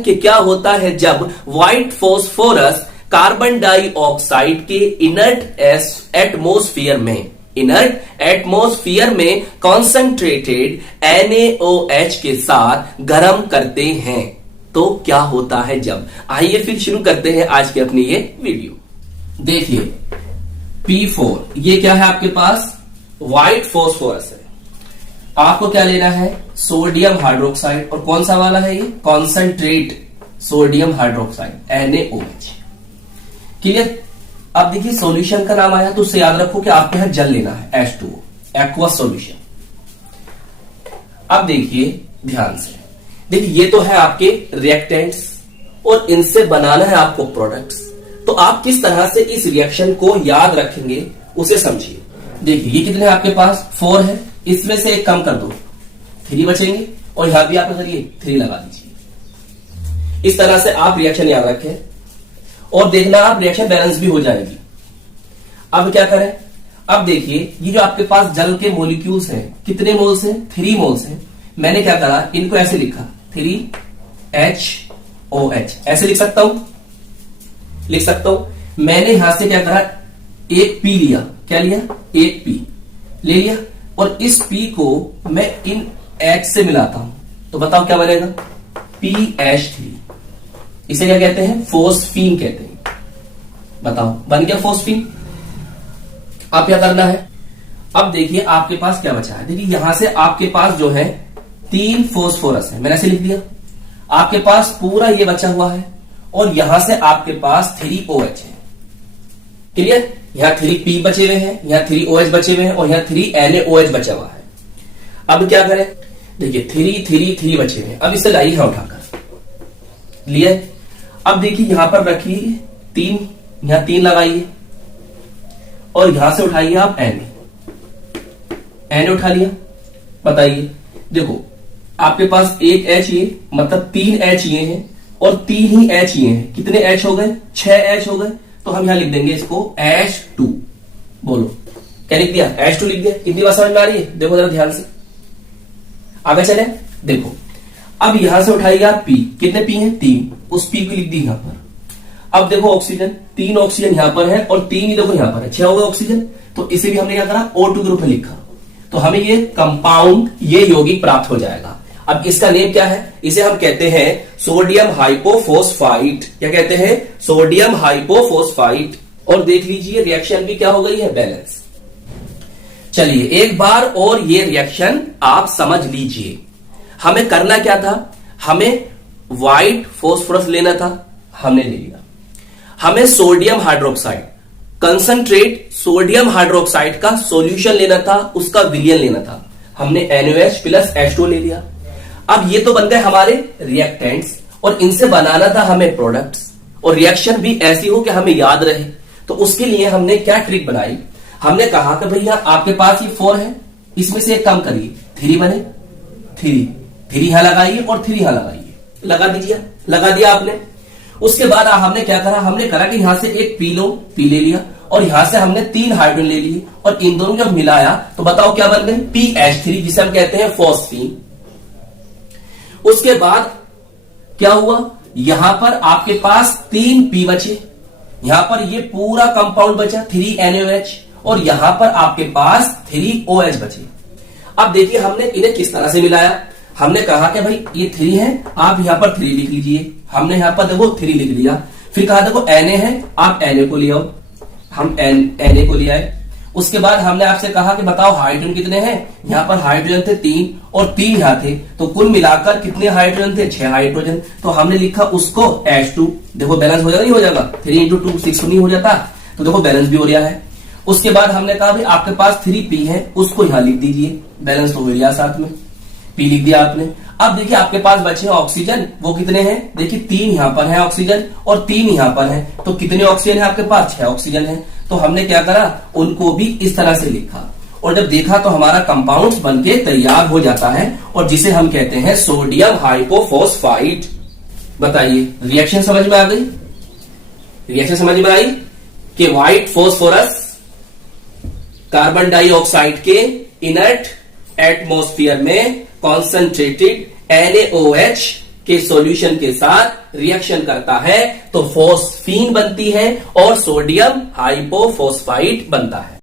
हैं कि क्या होता है जब व्हाइट फॉस्फोरस कार्बन डाइऑक्साइड के इनर्ट एटमॉस्फेयर में कॉन्सेंट्रेटेड NaOH के साथ गर्म करते हैं तो क्या होता है जब। आइए फिर शुरू करते हैं आज की अपनी ये वीडियो। देखिए P4 ये क्या है आपके पास, व्हाइट फॉस्फोरस है। आपको क्या लेना है, सोडियम हाइड्रोक्साइड, और कौन सा वाला है ये, concentrate sodium hydroxide NaOH। Clear. अब देखिए सॉल्यूशन का नाम आया तो उससे याद रखो कि आपके यहां जल लेना है H2O एक्वस सॉल्यूशन। अब देखिए ध्यान से, देखिए ये तो है आपके रिएक्टेंट्स और इनसे बनाना है आपको प्रोडक्ट्स। तो आप किस तरह से इस रिएक्शन को याद रखेंगे उसे समझिए। देखिए ये कितने आपके पास 4 है, इसमें से एक कम कर दो 3 बचेंगे, और यहां भी आप करिए 3 लगा दीजिए। इस तरह से आप रिएक्शन याद रखें और देखना आप रिएक्शन बैलेंस भी हो जाएगी। अब क्या करें, अब देखिए ये जो आपके पास जल के मॉलिक्यूल्स हैं कितने मोल्स हैं, 3 मोल्स हैं। मैंने क्या करा, इनको ऐसे लिखा 3HOH, ऐसे लिख सकता हूं। मैंने यहां से क्या करा, एक P लिया, क्या लिया, एक P ले लिया, और इस P को मैं इन H से मिलाता हूं तो बताओ क्या बनेगा, PH3। इसे क्या कहते हैं, फोस्फीन कहते हैं। बताओ बन गया फोस्फीन। अब क्या करना है, अब देखिए आपके पास क्या बचा है। देखिए यहां से आपके पास जो है 3 फॉस्फोरस है, मैंने ऐसे लिख दिया। आपके पास पूरा ये बचा हुआ है, और यहां से आपके पास 3OH है। क्लियर। यहां 3P बचे हुए हैं, यहां 3OH बचे हुए हैं, और यहां 3NaOH बचा हुआ है। अब क्या करें, देखिए 3 बचे हुए हैं। अब इसे लाइए यहां उठाकर लिए। अब देखिए यहां पर रखिए 3, यहां 3 लगाइए, और यहां से उठाइए आप Na उठा लिया। बताइए, देखो आपके पास एक H ये, मतलब 3 H ये हैं, और 3 ही H ये हैं। कितने H हो गए, 6 H हो गए। तो हम यहां लिख देंगे इसको H2। बोलो क्या लिख दिया, H2 लिख दिया। कितनी बात समझ में आ रही है, देखो जरा ध्यान से आगे चले। देखो अब यहां से उठाइए आप P, कितने P हैं, 3, उस P को लिख दी यहां पर। अब देखो ऑक्सीजन, 3 ऑक्सीजन यहां पर है, और 3 ही देखो यहां पर है, 6 हो गए ऑक्सीजन। तो इसे भी हमने क्या करा, O2 के रूप में लिखा। तो हमें ये कंपाउंड, ये यौगिक प्राप्त हो जाएगा। अब इसका नेम क्या है, इसे हम कहते हैं सोडियम हाइपोफॉस्फाइट। क्या कहते हैं, सोडियम हाइपोफॉस्फाइट। और देख लीजिए रिएक्शन भी क्या हो गई है, बैलेंस। चलिए एक बार और ये रिएक्शन आप समझ लीजिए। हमें करना क्या था, हमें व्हाइट फॉस्फोरस लेना था, हमने ले लिया। हमें sodium hydroxide, concentrate sodium hydroxide का सॉल्यूशन लेना था, उसका विलयन लेना था, हमने NaOH प्लस H2 ले लिया। अब ये तो बन गए हमारे रिएक्टेंट्स, और इनसे बनाना था हमें प्रोडक्ट्स, और रिएक्शन भी ऐसी हो कि हमें याद रहे। तो उसके लिए हमने क्या ट्रिक बनाई, हमने कहा कि भैया आपके पास ये 4 है, इसमें से एक कम करिए, 3 बने, 3 यहां लगाइए और 3 यहां लगाइए, लगा दीजिए, लगा दिया आपने। उसके बाद हमने क्या करा, हमने करा कि यहां से एक P ले लिया, और यहां से हमने 3 हाइड्रोजन ले लिए, और इन दोनों जब मिलाया तो बताओ क्या बन गए, PH3, जिसे हम कहते हैं फॉस्फीन। उसके बाद क्या हुआ, यहां पर आपके पास 3 P बचे, यहां पर ये पूरा कंपाउंड बचा 3NaOH, और यहां पर आपके पास 3OH बचे। अब देखिए हमने इन्हें किस तरह से मिलाया। हमने कहा कि भाई ये 3 है, आप यहां पर 3 लिख लीजिए। हमने यहां पर देखो 3 लिख लिया। फिर कहा देखो Na है, आप Na को ले आओ, हम Na को ले आए। उसके बाद हमने आपसे कहा कि बताओ हाइड्रोजन कितने हैं, यहां पर हाइड्रोजन थे 3, और 3 यहां थे, तो कुल मिलाकर कितने हाइड्रोजन थे, 6 हाइड्रोजन। तो हमने लिखा उसको H2। देखो बैलेंस हो जाएगा, नहीं हो जाएगा, 3 × 2 6 नहीं हो जाता, तो देखो बैलेंस भी हो रहा है। उसके बाद हमने कहा भाई आपके पास 3P है, उसको यहां लिख दीजिए, बैलेंस तो हो गया, साथ में P लिख दिया आपने। अब देखिए आपके पास बचे ऑक्सीजन, वो कितने हैं, देखिए 3 यहां पर है ऑक्सीजन, और 3 यहां पर है, तो कितने ऑक्सीजन है आपके पास, 6 ऑक्सीजन है। तो हमने क्या करा, उनको भी इस तरह से लिखा, और जब देखा तो हमारा कंपाउंड्स बनके तैयार हो जाता है, और जिसे हम कहते हैं सोडियम हाइपोफॉस्फाइट। बताइए रिएक्शन समझ में आ गई, रिएक्शन समझ में आई कि व्हाइट फॉस्फोरस कार्बन डाइऑक्साइड के इनर्ट एटमॉस्फेयर में कॉन्सेंट्रेटेड NaOH के सॉल्यूशन के साथ रिएक्शन करता है तो फॉस्फीन बनती है और सोडियम हाइपोफॉस्फाइट बनता है।